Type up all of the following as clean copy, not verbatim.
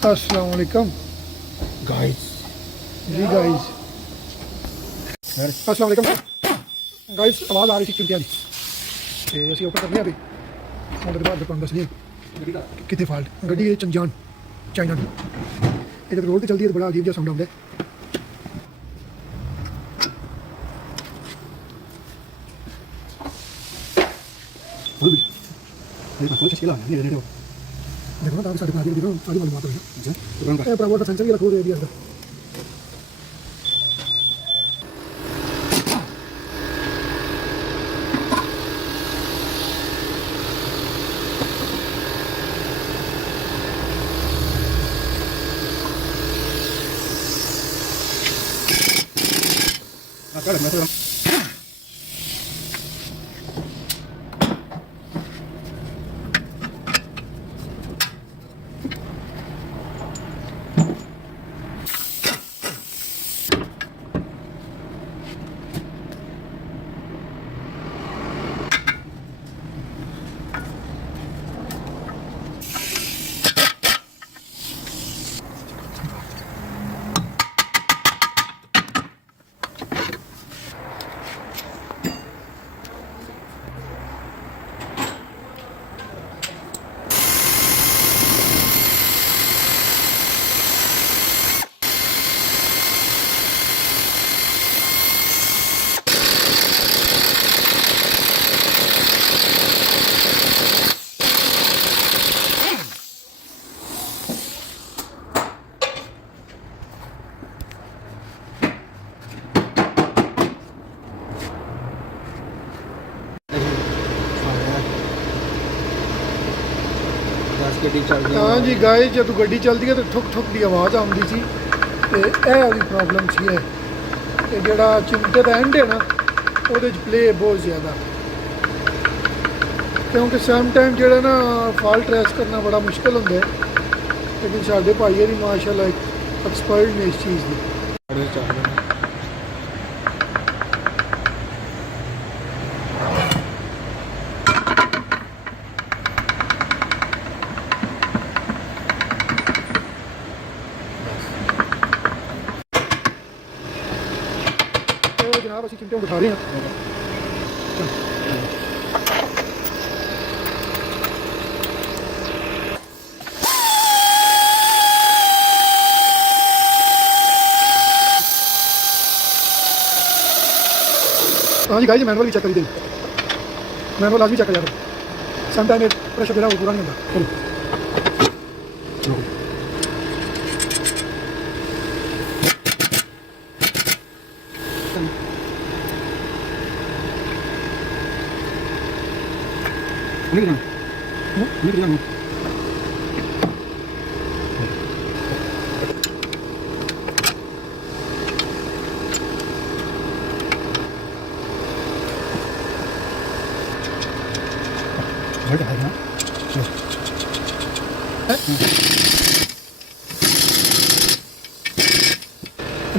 अस्सलाम वालेकुम गाइस जी गाइस अस्सलाम वालेकुम गाइस आवाज़ आ रही थी चिमटियां दी ते ਅਸੀਂ ऊपर करने अभी और बाद में ਤੁਹਾਨੂੰ ਦੱਸਣੀ कितने फॉल्ट गड्डी है चंजान चाइना की ये जब रोड पे चलती है तो बड़ा अजीब जहा साउंड आता है देखो ना साढ़े पाँच देखो आगे वाली बात है पूरा वो सेंसर भी रखो दे दिया हाँ जी गाइस जब गड्डी चलती है तो ठुक ठुक की आवाज़ आती सी ये वाली प्रॉब्लम सी है जोड़ा चिमटे का एंड है ना वो प्ले बहुत ज़्यादा क्योंकि सैम टाइम जो ना फॉल्ट ट्रेस करना बड़ा मुश्किल होंगे लेकिन साढ़े भाई भी माशाल्लाह एक्सपर्ट ने इस चीज़ की जनाब असी चिमटे दिखा रहे हैं हाँ जी गाइस मैनुअल भी चेक करी मैनुअल आज भी चेक कर जाता सम टाइम प्रेशर जो पूरा नहीं होता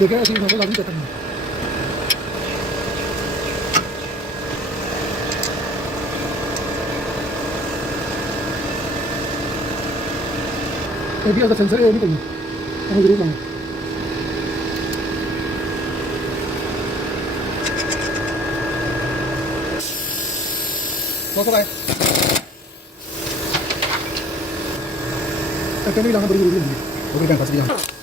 देखिए ऐसी मैनुअल आज भी चेक करना ये भी सेंसर है नहीं हमें जरूर लाएंगे आए भी लाना बड़ी जरूरी होगी वो भी